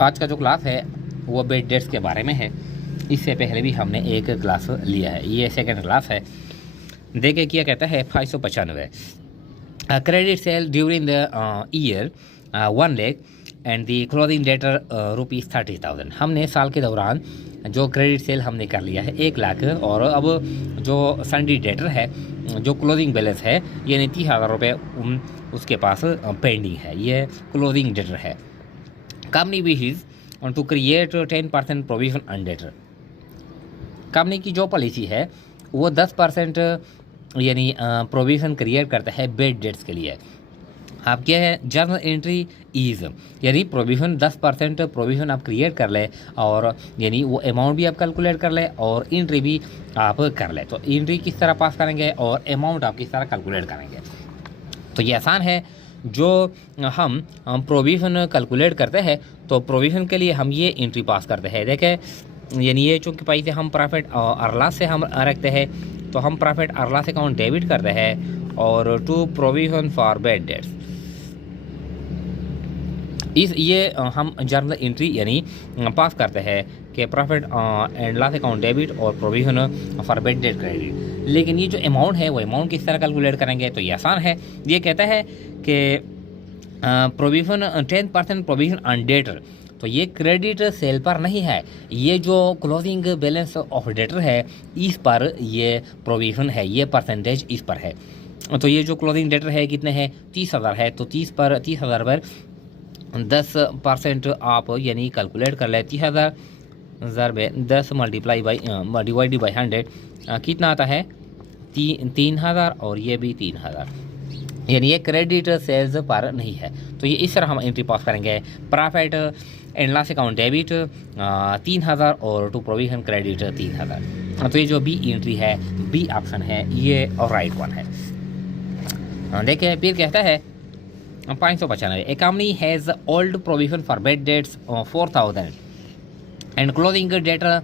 आज का जो क्लास है वो बेड डेट्स के बारे में है। इससे पहले भी हमने एक क्लास लिया है, ये सेकंड क्लास है। देखे क्या कहता है 595 credit sale during the year 1 lakh and the closing debtor rupees 30,000। हमने साल के दौरान जो क्रेडिट सेल हमने कर लिया है 1 लाख, और अब जो सन्डी डेटर है, जो क्लोजिंग बैलेंस है, यानी 30,000 रुपये उसके पास पेंडिंग है। ये क्लोजिंग डेटर है। Company wishes to create 10% provision on debtor. Company की जो पॉलिसी है वो 10% यानी प्रोविजन क्रिएट करता है बेड डेट्स के लिए। आप क्या है, जर्नल एंट्री इज यानी प्रोविजन 10% प्रोविजन आप क्रिएट कर ले, और यानी वो अमाउंट भी आप कैलकुलेट कर ले और एंट्री भी आप कर ले। तो एंट्री किस तरह पास करेंगे और अमाउंट आप किस तरह कैलकुलेट करेंगे, तो ये आसान है। जो हम प्रोविजन कैलकुलेट करते हैं तो प्रोविजन के लिए हम ये एंट्री पास करते हैं। देखें, यानी ये चूँकि पैसे हम प्रॉफिट और लॉस से हम रखते हैं, तो हम प्रॉफिट और लॉस अकाउंट डेबिट करते हैं और to provision for bad debts ये हम जर्नल एंट्री यानी पास करते हैं कि profit and loss account debit और provision for bad debt credit. लेकिन ये जो अमाउंट है वो अमाउंट किस तरह कैलकुलेट करेंगे, तो ये आसान है। ये कहता है कि प्रोविजन 10% प्रोविजन ऑन डेटर, तो ये क्रेडिट सेल पर नहीं है, ये जो क्लोजिंग बैलेंस ऑफ डेटर है इस पर ये प्रोविजन है, ये परसेंटेज इस पर है। तो ये जो क्लोजिंग डेटर है कितने हैं, 30,000 है, तो 30,000 पर 10% आप यानी कैलकुलेट कर ले। 30,000 में 10 मल्टीप्लाई बाई डिवाइड बाई 100 कितना आता है, 3,000, और ये भी 3,000, यानी ये क्रेडिट सेल्स पर नहीं है। तो ये इस तरह हम एंट्री पास करेंगे। Profit and loss account debit 3,000 और टू प्रोविजन क्रेडिट 3,000। तो ये जो बी एंट्री है, बी ऑप्शन है, ये और राइट वन है। देखिए फिर कहता है 595 a company has old provision for bad debts 4,000 and closing debtor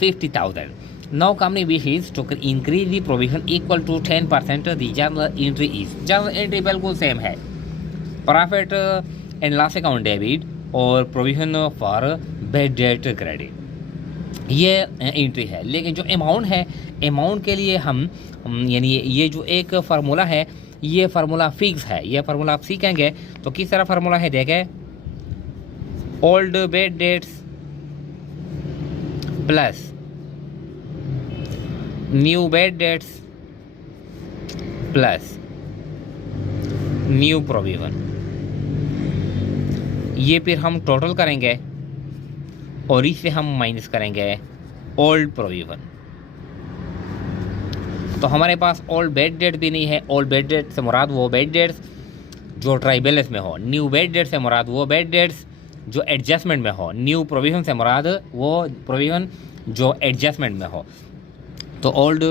50,000। Now company wishes to increase the provision equal to 10%. The journal entry is journal entry बिल्कुल सेम है, profit and loss account debit और provision for bad debt credit, ये entry है। लेकिन जो amount है, amount के लिए हम यानी ये जो एक फार्मूला है, ये फार्मूला फिक्स है। ये फार्मूला आप सीखेंगे तो किस तरह फार्मूला है, देखें, old bad debts plus new bad debts plus new provision, ये फिर हम टोटल करेंगे और इससे हम माइनस करेंगे ओल्ड प्रोविजन। तो हमारे पास ओल्ड बेड डेट भी नहीं है। ओल्ड बेड डेट से मुराद वो बेड डेट्स जो ट्राई बैलेंस में हो, न्यू बेड डेट से मुराद वो बेड डेट्स जो एडजस्टमेंट में हो, न्यू प्रोविजन से मुराद वो प्रोविजन जो एडजस्टमेंट में हो। तो ओल्ड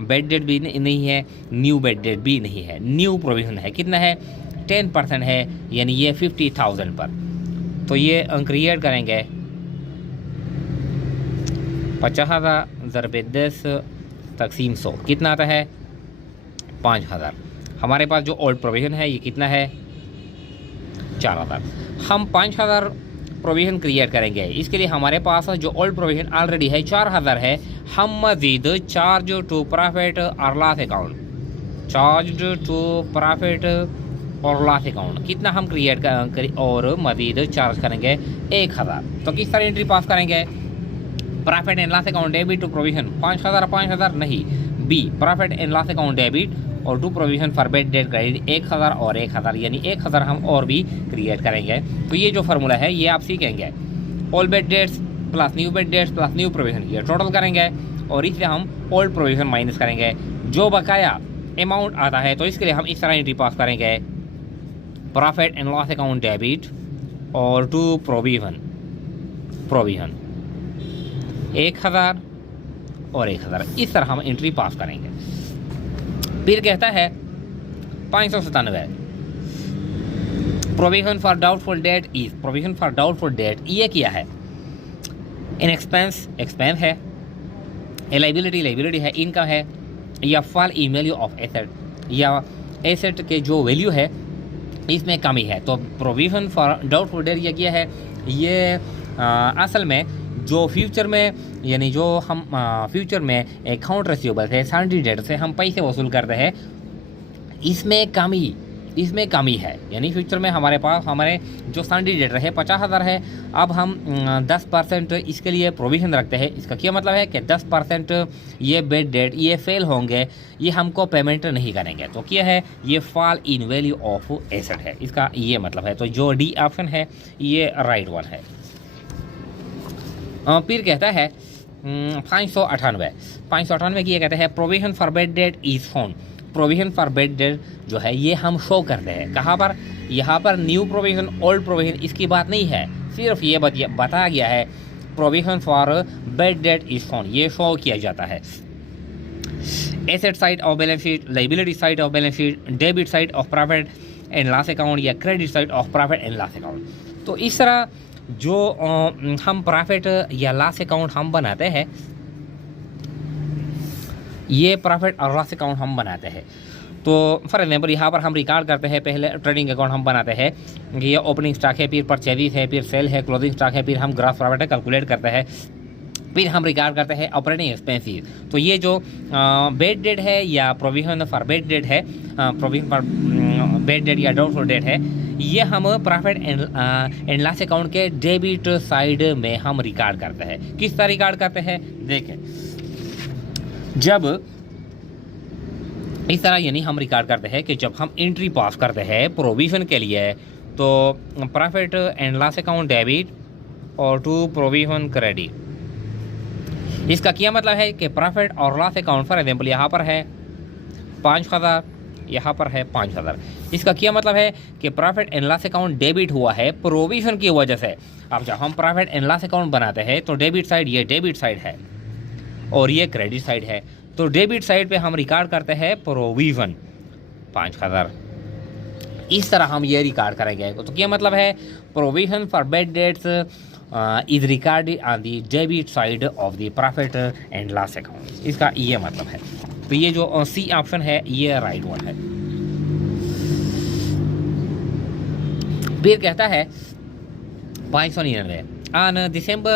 बेड डेट भी नहीं है, न्यू बेड डेट भी नहीं है, न्यू प्रोविजन है। कितना है, 10% है, यानी ये 50,000 पर। तो ये क्रिएट करेंगे 50,000 पे 10 तकसीम 100 कितना आता है, 5,000। हमारे पास जो ओल्ड प्रोविजन है ये कितना है, 4,000। हम 5,000 प्रोविजन क्रिएट करेंगे। इसके लिए हमारे पास जो ओल्ड प्रोविजन ऑलरेडी है 4,000 है, हम मजीद चार्ज टू प्रॉफिट और loss account, charge to profit और लॉस अकाउंट कितना हम क्रिएट करें और मजीद चार्ज करेंगे 1,000। तो किस तरह एंट्री पास करेंगे, profit and loss account debit to provision 5,000 नहीं, B profit and loss account debit और to provision for bad debt credit 1,000 और 1,000, यानी 1,000 हम और भी क्रिएट करेंगे। तो ये जो फार्मूला है ये आप सीखेंगे, old bad debts plus new bad debts plus new provision, ये टोटल करेंगे और इससे हम ओल्ड प्रोविजन माइनस करेंगे। जो बकाया अमाउंट आता है तो इसके लिए हम इस तरह एंट्री पास करेंगे, profit and loss account debit और टू प्रोविजन 1,000 और 1,000, इस तरह हम एंट्री पास करेंगे। फिर कहता है 597 provision for doubtful debt is, provision for doubtful debt ये क्या है, इन एक्सपेंस है, लाइबिलिटी है, इनकम है, या fall in value of asset, या एसेट के जो वैल्यू है इसमें कमी है। तो प्रोविजन फॉर डाउटफुल डेट ये क्या है, ये असल में जो फ्यूचर में यानी जो हम फ्यूचर में अकाउंट रिसीवेबल है 70 डेट से हम पैसे वसूल करते हैं, इसमें कमी है। यानी फ्यूचर में हमारे पास हमारे जो 70 डेट है 50,000 है, अब हम 10% इसके लिए प्रोविज़न रखते हैं। इसका क्या मतलब है कि 10% ये बेड डेट ये फेल होंगे, ये हमको पेमेंट नहीं करेंगे। तो क्या है, ये fall in value of asset है, इसका ये मतलब है। तो जो डी ऑप्शन है ये राइट वन है। फिर कहता है 598 की ये कहते हैं provision for bad debt is found. Provision for bad date जो है ये हम शो करते हैं कहाँ पर, यहाँ पर न्यू प्रोविजन ओल्ड प्रोविजन इसकी बात नहीं है, सिर्फ ये बताया गया है provision for bad debt is found, ये शो किया जाता है। Asset side of balance sheet, liability side of balance sheet, debit side of profit and loss account या credit side of profit and loss account. तो इस तरह जो हम प्रॉफिट या लॉस अकाउंट हम बनाते हैं, ये प्रॉफिट और लॉस अकाउंट हम बनाते हैं। तो फॉर एग्जाम्पल यहाँ पर हम रिकॉर्ड करते हैं, पहले ट्रेडिंग अकाउंट हम बनाते हैं कि ये ओपनिंग स्टॉक है, फिर परचेजिस है, फिर सेल है, क्लोजिंग स्टॉक है, फिर हम ग्रॉस प्रॉफिट कैलकुलेट करते हैं, फिर हम रिकॉर्ड करते हैं ऑपरेटिंग एक्सपेंसेस। तो ये जो बेड डेट है या प्रोविजन फॉर बेड डेट है, प्रोविजन फॉर बेड डेट या डाउटफुल डेट है, ये हम प्रॉफिट एंड लॉस अकाउंट के डेबिट साइड में हम रिकॉर्ड करते हैं। किस तरह रिकॉर्ड करते हैं, देखें, जब इस तरह यानी हम रिकॉर्ड करते हैं कि जब हम एंट्री पास करते हैं प्रोविजन के लिए, तो profit and loss account debit और टू प्रोविजन क्रेडिट। इसका क्या मतलब है कि प्रॉफिट और लॉस अकाउंट फॉर एग्जाम्पल यहाँ पर है 5,000, यहाँ पर है 5,000। इसका क्या मतलब है कि profit and loss account debit हुआ है प्रोविजन की वजह से। अब जब हम प्रॉफिट एंड लॉस अकाउंट बनाते हैं तो डेबिट साइड, ये डेबिट साइड है और ये क्रेडिट साइड है। तो डेबिट साइड पे हम रिकॉर्ड करते हैं प्रोविजन 5,000, इस तरह हम ये रिकॉर्ड करेंगे। तो क्या मतलब है, provision for bad dates is recorded on the debit side of the profit and loss account, इसका ये मतलब है। तो ये जो सी ऑप्शन है ये राइट वन है। फिर कहता है 599 On December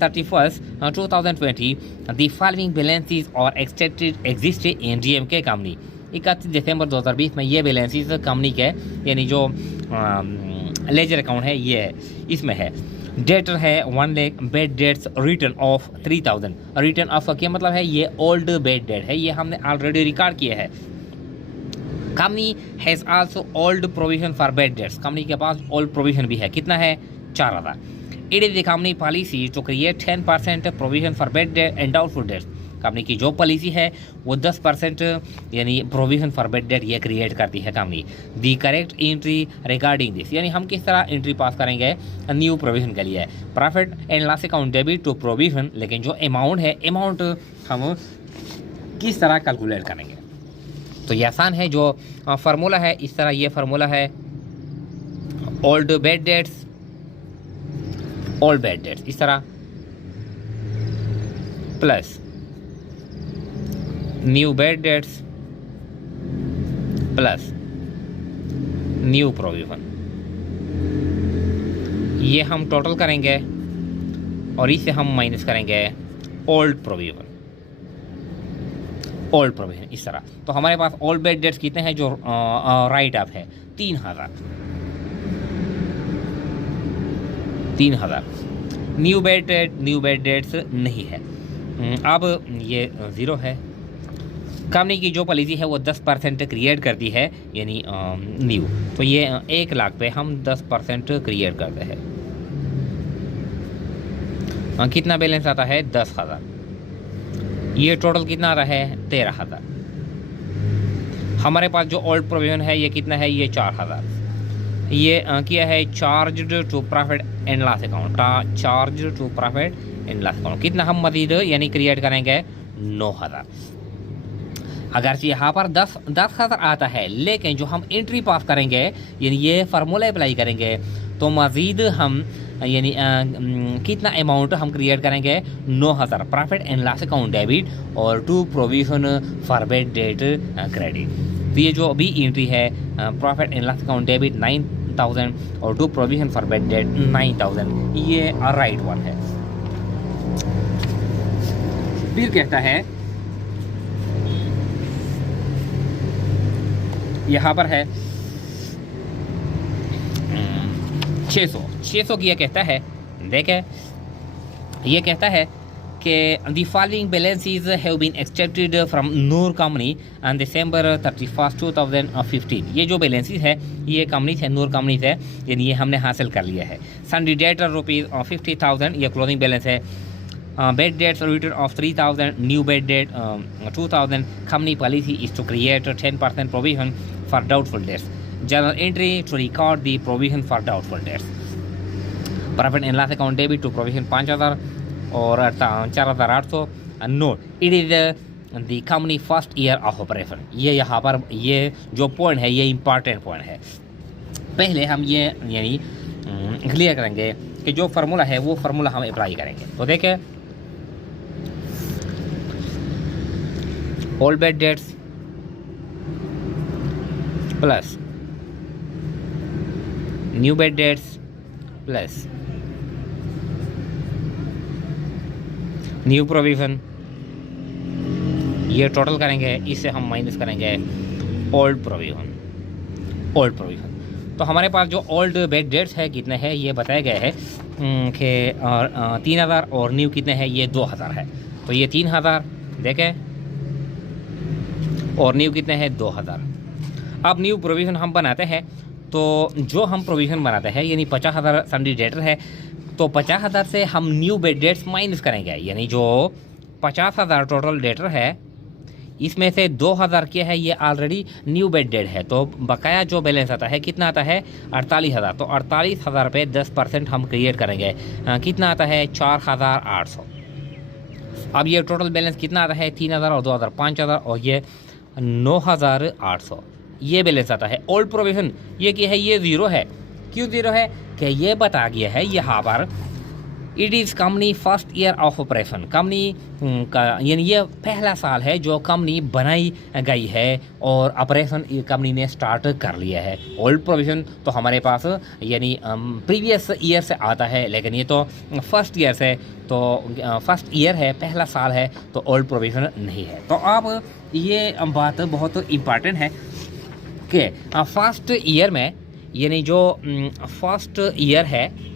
31st, 2020, the following balances are existed in DMK company. 31 दिसंबर 2020 में ये बैलेंसेस कंपनी के यानी जो लेजर अकाउंट है ये है, इसमें है डेटर है 1 lakh, bed debts written of 3,000। Return of का क्या मतलब है, ये ओल्ड बेड डेट है, ये हमने ऑलरेडी रिकॉर्ड किया है। Company has also old provision for bad debts, company के पास ओल्ड प्रोविजन भी है, कितना है 4,000। It is the company policy to create 10% provision for bad debt and doubtful debts. Company की जो पॉलिसी है वो 10% यानी प्रोविजन फॉर बेड डेट ये क्रिएट करती है company. The correct entry regarding this, यानी हम किस तरह एंट्री पास करेंगे न्यू प्रोविजन के लिए, profit and loss account debit to provision, लेकिन जो अमाउंट है अमाउंट हम किस तरह कैलकुलेट करेंगे। तो ये आसान है, जो फार्मूला है इस तरह, ये फार्मूला है old bad debts, old bad debts इस तरह, plus new bad debts plus new provision, ये हम टोटल करेंगे और इसे हम माइनस करेंगे ओल्ड प्रोविजन, ओल्ड प्रोविजन इस तरह। तो हमारे पास ओल्ड बेड डेट्स कितने हैं, जो राइट अप है 3,000। न्यू बेड डेट्स नहीं है। अब ये 0 है। कंपनी की जो पॉलिसी है वो 10% क्रिएट करती है यानी न्यू, तो ये 1 लाख पे हम 10% क्रिएट करते हैं। कितना बैलेंस आता है 10,000, ये टोटल कितना आता है 13,000। हमारे पास जो ओल्ड प्रोविजन है ये कितना है, ये 4,000। ये किया है charge to profit and loss account, charge to profit and loss account, कितना हम मजीद यानी क्रिएट करेंगे 9,000। अगर यहाँ पर 10,000 आता है, लेकिन जो हम एंट्री पास करेंगे यानी ये फार्मूला अप्लाई करेंगे तो मज़ीद हम यानी कितना अमाउंट हम क्रिएट करेंगे 9,000 profit and loss account debit और to provision for bad debt credit. तो ये जो अभी एंट्री है profit and loss account debit 9000 और to provision for bad debt 9000, ये राइट वन है। फिर कहता है यहाँ पर है 600 की, ये कहता है, देखे ये कहता है कि the following balances have been extracted from Noor company on December 31 2015। ये जो बैलेंसेस है ये कंपनी है, नूर कंपनी है, यानी ये हमने हासिल कर लिया है। सन्डी डेटर ₹50,000, ये क्लोजिंग बैलेंस है। Bad debts written off 3000, new bad debt 2000। Company policy is to create 10% provision for doubtful debts. Journal entry to record the provision for doubtful debts. Profit and loss account debit to provision 5000 और 4800। Note it is the company first year of operation. ये यहाँ पर ये जो point है ये important point है। पहले हम ये यानी क्लियर करेंगे कि जो फार्मूला है वो फार्मूला हम अप्लाई करेंगे। तो देखें, all bad debts plus new bad debts plus new provision, ये टोटल करेंगे, इससे हम माइनस करेंगे ओल्ड प्रोविजन। तो हमारे पास जो ओल्ड बेड डेट्स है कितने हैं ये बताया गया है कि 3000 और न्यू कितने हैं, ये 2000 है। तो ये 3000 देखें और न्यू कितने हैं 2000। अब न्यू प्रोविजन हम बनाते हैं, तो जो हम प्रोविजन बनाते हैं यानी 50,000 सन्डी डेटर है, तो 50,000 से हम न्यू बेड डेट्स माइनस करेंगे, यानी जो 50,000 टोटल डेटर है इसमें से 2000 क्या है ये ऑलरेडी न्यू बेड डेट है। तो बकाया जो बैलेंस आता है कितना आता है 48,000। तो 48,000 पे 10% हम क्रिएट करेंगे, कितना आता है 4,800। अब ये टोटल बैलेंस कितना आता है 3,000 और 2,000 5,000 और ये 9,800, ये बैलेंस आता है। ओल्ड प्रोविजन ये क्या है, ये ज़ीरो है। क्यों ज़ीरो है कि ये बता गया है यहाँ पर it is company first year of operation. Company का यानी ये पहला साल है जो कंपनी बनाई गई है और ऑपरेशन कंपनी ने स्टार्ट कर लिया है। ओल्ड प्रोविजन तो हमारे पास यानी प्रीवियस ईयर से आता है, लेकिन ये तो फर्स्ट ईयर से, तो फर्स्ट ईयर है, पहला साल है, तो ओल्ड प्रोविजन नहीं है। तो अब ये बात बहुत इम्पॉर्टेंट है कि फर्स्ट ईयर में यानी जो फर्स्ट ईयर है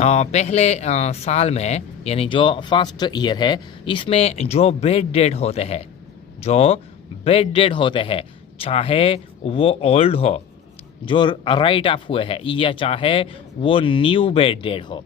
पहले साल में यानी जो फर्स्ट ईयर है इसमें जो बेड डेट होते हैं चाहे वो ओल्ड हो जो राइट ऑफ हुए हैं या चाहे वो न्यू बेड डेट हो,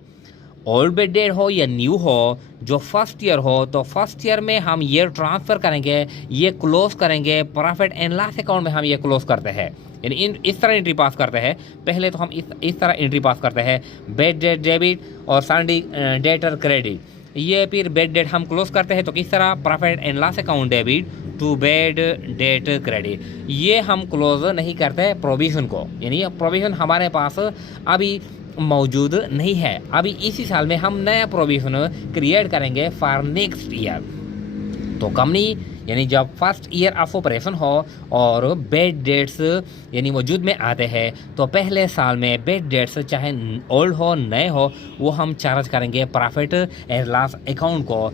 ओल्ड बेड डेट हो या न्यू हो, जो फर्स्ट ईयर हो तो फर्स्ट ईयर में हम ये ट्रांसफ़र करेंगे, ये क्लोज करेंगे, प्रॉफिट एंड लॉस अकाउंट में हम ये क्लोज करते हैं, यानी इस तरह एंट्री पास करते हैं। पहले तो हम इस तरह एंट्री पास करते हैं, बेड डेट डेबिट और सन्डी डेटर क्रेडिट। ये फिर बेड डेट हम क्लोज करते हैं, तो किस तरह profit and loss account debit to bad debt credit. ये हम क्लोज नहीं करते प्रोविजन को, यानी प्रोविजन हमारे पास अभी मौजूद नहीं है। अभी इसी साल में हम नया प्रोविजन क्रिएट करेंगे फॉर नेक्स्ट ईयर। तो कंपनी यानी जब फर्स्ट ईयर ऑफ ऑपरेशन हो और बेड डेट्स यानी वजूद में आते हैं, तो पहले साल में बेड डेट्स चाहे ओल्ड हो नए हो वो हम चार्ज करेंगे प्रॉफिट एंड लॉस अकाउंट को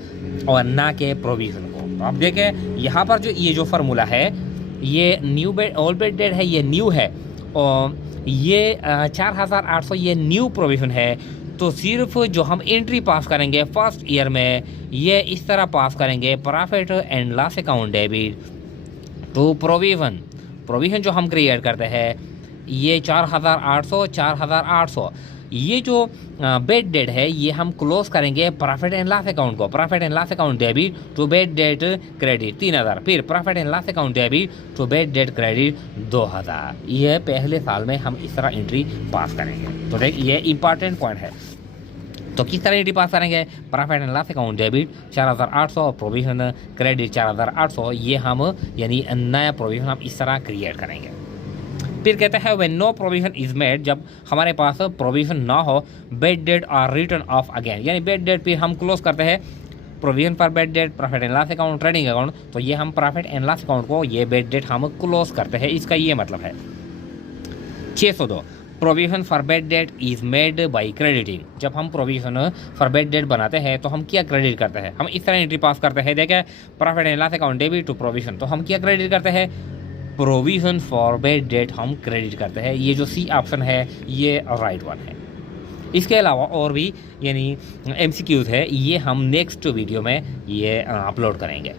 और ना के प्रोविजन को। तो अब देखें यहाँ पर जो ये जो फार्मूला है ये new bad old bed date है, ये न्यू है और ये 4,800 ये न्यू प्रोविजन है। तो सिर्फ जो हम एंट्री पास करेंगे फर्स्ट ईयर में ये इस तरह पास करेंगे, profit and loss account debit to provision जो हम क्रिएट करते हैं ये 4,800 ये जो बेड डेट है ये हम क्लोज करेंगे प्रॉफिट एंड लॉस अकाउंट को, profit and loss account debit to bad debt credit 3,000, फिर profit and loss account debit to bad debt credit 2,000। ये पहले साल में हम इस तरह एंट्री पास करेंगे। तो देख ये इंपॉर्टेंट पॉइंट है। तो किस तरह एंट्री पास करेंगे, profit and loss account debit 4,800 और प्रोविजन क्रेडिट 4,800, ये हम यानी नया प्रोविजन हम इस तरह क्रिएट करेंगे। फिर कहते हैं when no provision is made, जब हमारे पास प्रोविजन ना हो, बेड डेट और रिटर्न ऑफ अगेन, यानी बेड डेट फिर हम क्लोज करते हैं provision for bad debt, profit and loss account, trading account, तो ये हम प्रॉफिट एंड लॉस अकाउंट को ये बैड डेट हम क्लोज करते हैं, इसका ये मतलब है। 602 provision for bad date is made by crediting. जब हम प्रोविजन फॉर बैड डेट बनाते हैं तो हम क्या क्रेडिट करते हैं, हम इस तरह एंट्री पास करते हैं, देखें profit and loss account debit to provision, तो हम क्या क्रेडिट करते हैं, प्रोविजन फॉर बैड डेट हम क्रेडिट करते हैं। ये जो सी ऑप्शन है ये राइट वन है। इसके अलावा और भी यानी MCQs है, ये हम नेक्स्ट वीडियो में ये अपलोड करेंगे।